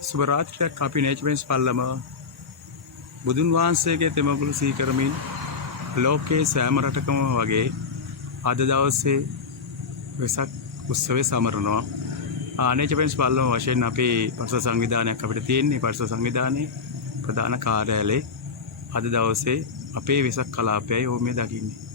සුබරාත්‍රියක් අපි නේචරෙන්ස් පල්ලම බුදුන් වහන්සේගේ තෙමගුළු සිහි කරමින් ලෝකයේ සෑම රටකම වගේ අද දවසේ වෙසක් උත්සවය සමරනවා නේචරෙන්ස් පල්ලම වශයෙන් අපේ පරිසර සංවිධානයක් අපිට තියෙන්නේ පරිසර සංවිධානයේ ප්‍රධාන කාර්යාලයේ අද දවසේ අපේ වෙසක් කලාපයයි ඕ මේ දකින්නේ